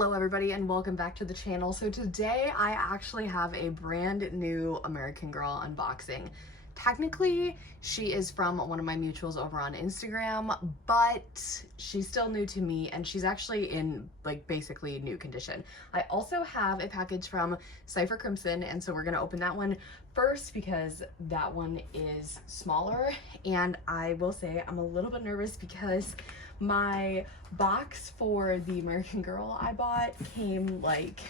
Hello everybody and welcome back to the channel. So today I actually have a brand new American Girl unboxing. Technically she is from one of my mutuals over on Instagram, but she's still new to me and she's actually in like basically new condition. I also have a package from Cypher Crimson, and so we're gonna open that one first because that one is smaller, and I will say I'm a little bit nervous because my box for the American Girl I bought came like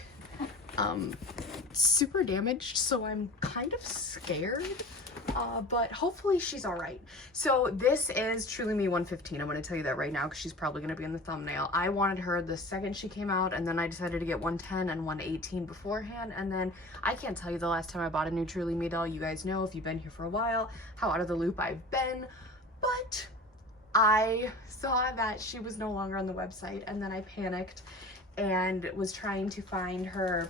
super damaged, so I'm kind of scared, but hopefully she's all right. So this is Truly Me 115. I'm going to tell you that right now because she's probably going to be in the thumbnail. I wanted her the second she came out, and then I decided to get 110 and 118 beforehand, and then I can't tell you the last time I bought a new Truly Me doll. You guys know, if you've been here for a while, how out of the loop I've been, but I saw that she was no longer on the website, and then I panicked and was trying to find her,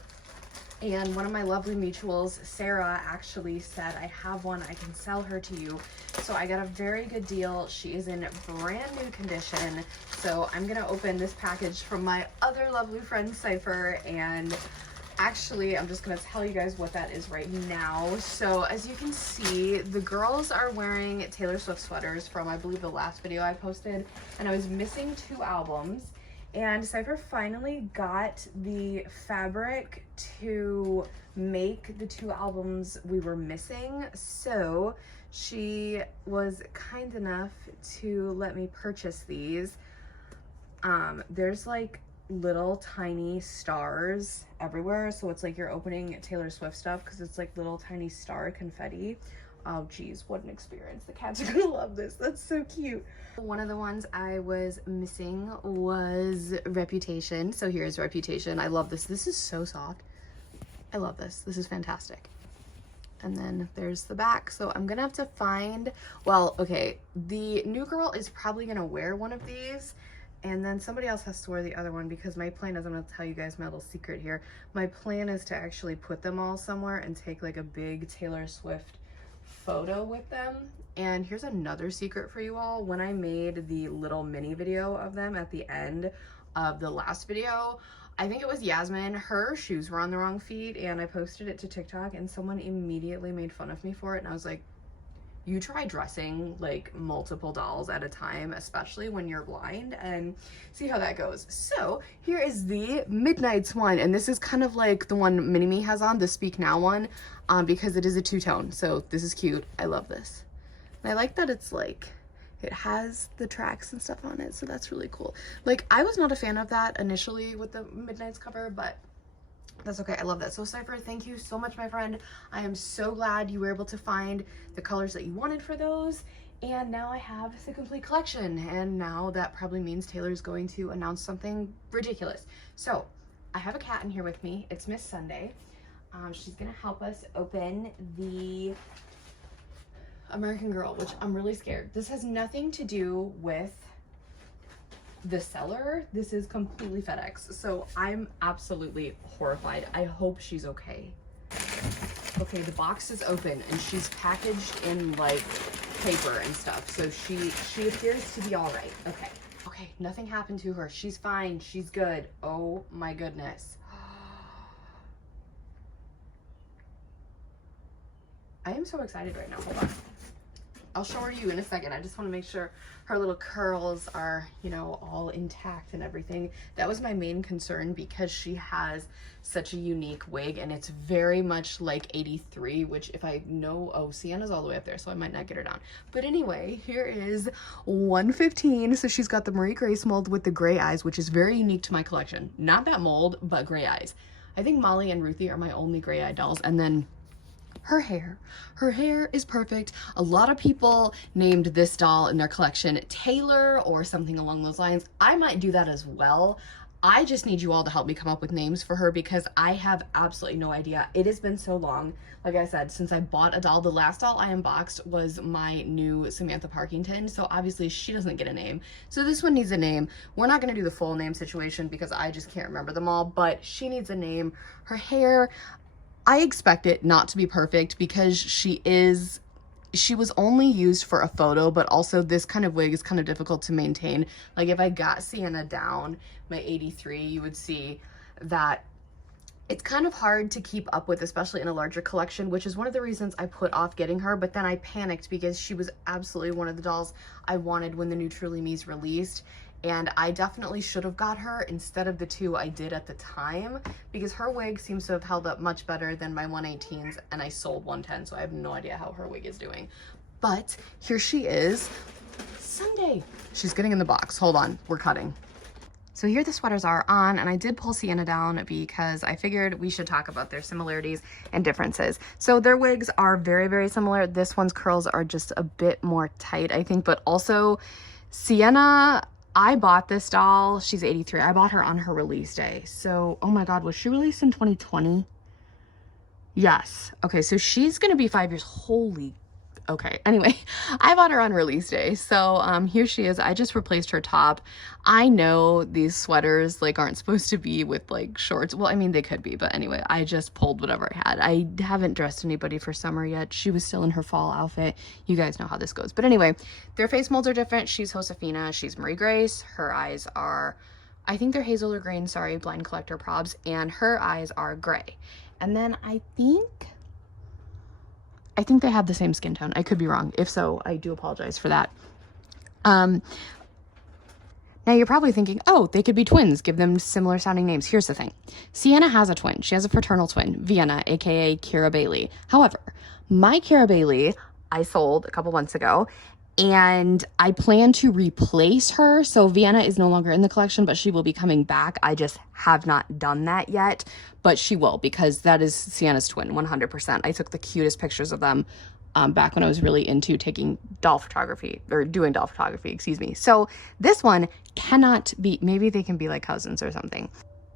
and one of my lovely mutuals, Sarah, actually said, I have one, I can sell her to you. So I got a very good deal. She is in brand new condition. So I'm gonna open this package from my other lovely friend Cypher, and actually, I'm just gonna tell you guys what that is right now. So as you can see, the girls are wearing Taylor Swift sweaters from, I believe, the last video I posted, and I was missing 2 albums. And Cypher finally got the fabric to make the 2 albums we were missing. So she was kind enough to let me purchase these. There's like little tiny stars everywhere, so it's like you're opening Taylor Swift stuff because it's like little tiny star confetti. Oh geez, what an experience. The cats are gonna love this. That's so cute. One of the ones I was missing was Reputation. So here's Reputation. I love this. This is so soft. I love this. This is fantastic. And then there's the back. So I'm gonna have to find, well, okay, the new girl is probably gonna wear one of these, and then somebody else has to wear the other one, because my plan is, I'm gonna tell you guys my little secret here. My plan is to actually put them all somewhere and take like a big Taylor Swift photo with them. And here's another secret for you all. When I made the little mini video of them at the end of the last video, I think it was Yasmin, her shoes were on the wrong feet, and I posted it to TikTok and someone immediately made fun of me for it. And I was like, you try dressing like multiple dolls at a time, especially when you're blind, and see how that goes. So here is the Midnight's one, and this is kind of like the one Mini-Me has on, the Speak Now one, because it is a 2-tone. So this is cute. I love this. And I like that it's like, it has the tracks and stuff on it, so that's really cool. Like, I was not a fan of that initially with the Midnight's cover, but that's okay. I love that. So Cypher, thank you so much, my friend. I am so glad you were able to find the colors that you wanted for those. And now I have the complete collection. And now that probably means Taylor's going to announce something ridiculous. So I have a cat in here with me. It's Miss Sunday. She's going to help us open the American Girl, which I'm really scared. This has nothing to do with the seller. This is completely FedEx, so I'm absolutely horrified. I hope she's okay. Okay, the box is open and she's packaged in like paper and stuff, so she appears to be all right. Okay, nothing happened to her. She's fine. She's good. Oh my goodness. I am so excited right now. Hold on. I'll show her you in a second. I just want to make sure her little curls are, you know, all intact and everything. That was my main concern because she has such a unique wig, and it's very much like 83, which if I know, oh, Sienna's all the way up there, so I might not get her down. But anyway, here is 115. So she's got the Marie Grace mold with the gray eyes, which is very unique to my collection. Not that mold, but gray eyes. I think Molly and Ruthie are my only gray eye dolls. And then her hair is perfect. A lot of people named this doll in their collection Taylor or something along those lines. I might do that as well. I just need you all to help me come up with names for her because I have absolutely no idea. It has been so long, like I said, since I bought a doll. The last doll I unboxed was my new Samantha Parkington, so obviously she doesn't get a name. So this one needs a name. We're not gonna do the full name situation because I just can't remember them all, but she needs a name. Her hair, I expect it not to be perfect because she is she was only used for a photo, but also this kind of wig is kind of difficult to maintain. Like if I got Sienna down, my 83, you would see that it's kind of hard to keep up with, especially in a larger collection, which is one of the reasons I put off getting her. But then I panicked because she was absolutely one of the dolls I wanted when the new Truly Me's released. And I definitely should have got her instead of the two I did at the time, because her wig seems to have held up much better than my 118s, and I sold 110, so I have no idea how her wig is doing. But here she is, Sunday. She's getting in the box. Hold on, we're cutting. So here the sweaters are on, and I did pull Sienna down because I figured we should talk about their similarities and differences. So their wigs are very, very similar. This one's curls are just a bit more tight, I think, but also Sienna, I bought this doll, she's 83. I bought her on her release day. So, oh my God, was she released in 2020? Yes. Okay, so she's gonna be 5 years. Holy, okay. Anyway, I bought her on release day. So here she is. I just replaced her top. I know these sweaters like aren't supposed to be with like shorts. Well, I mean, they could be, but anyway, I just pulled whatever I had. I haven't dressed anybody for summer yet. She was still in her fall outfit. You guys know how this goes. But anyway, their face molds are different. She's Josefina. She's Marie Grace. Her eyes are, I think they're hazel or green. Sorry, blind collector probs. And her eyes are gray. And then I think they have the same skin tone. I could be wrong. If so, I do apologize for that. Now you're probably thinking, oh, they could be twins. Give them similar sounding names. Here's the thing. Sienna has a twin. She has a fraternal twin, Vienna, aka Kira Bailey. However, my Kira Bailey, I sold a couple months ago, and I plan to replace her. So Vienna is no longer in the collection, but she will be coming back. I just have not done that yet, but she will, because that is Sienna's twin, 100%. I took the cutest pictures of them back when I was really into taking doll photography, or doing doll photography, excuse me. So this one cannot be, maybe they can be like cousins or something.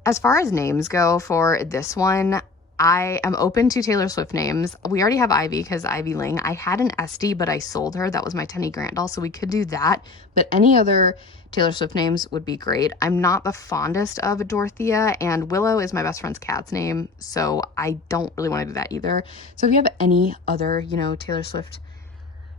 As far as names go for this one, I am open to Taylor Swift names. We already have Ivy because Ivy Ling. I had an Esty, but I sold her. That was my Tenny Grant doll, so we could do that. But any other Taylor Swift names would be great. I'm not the fondest of Dorothea, and Willow is my best friend's cat's name, so I don't really want to do that either. So if you have any other, you know, Taylor Swift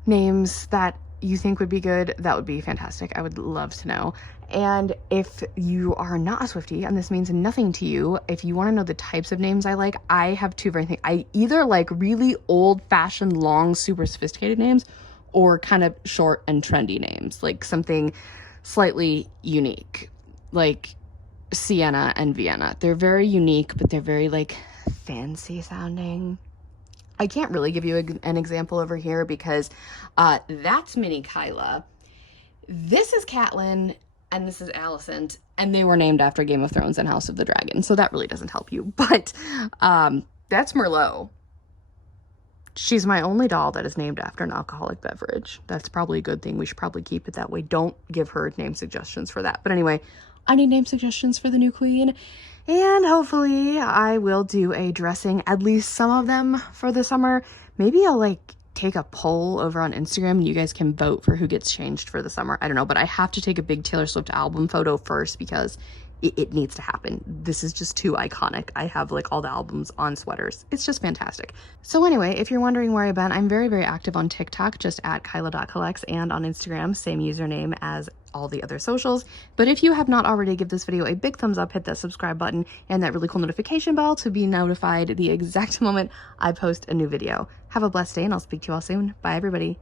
names that you think would be good, that would be fantastic. I would love to know. And if you are not a Swiftie and this means nothing to you, if you want to know the types of names I like, I have two very things. I either like really old-fashioned, long, super sophisticated names, or kind of short and trendy names, like something slightly unique, like Sienna and Vienna. They're very unique, but they're very like fancy sounding. I can't really give you an example over here because that's Mini Kyla. This is Catelyn, and this is Alicent, and they were named after Game of Thrones and House of the Dragon, so that really doesn't help you. But that's Merlot. She's my only doll that is named after an alcoholic beverage. That's probably a good thing. We should probably keep it that way. Don't give her name suggestions for that. But anyway, I need name suggestions for the new queen. And hopefully I will do a dressing, at least some of them, for the summer. Maybe I'll like take a poll over on Instagram and you guys can vote for who gets changed for the summer. I don't know, but I have to take a big Taylor Swift album photo first because it needs to happen. This is just too iconic. I have like all the albums on sweaters. It's just fantastic. So anyway, if you're wondering where I've been, I'm very, very active on TikTok, just at Kyla.collects, and on Instagram, same username as all the other socials. But if you have not already, give this video a big thumbs up, hit that subscribe button and that really cool notification bell to be notified the exact moment I post a new video. Have a blessed day, and I'll speak to you all soon. Bye, everybody.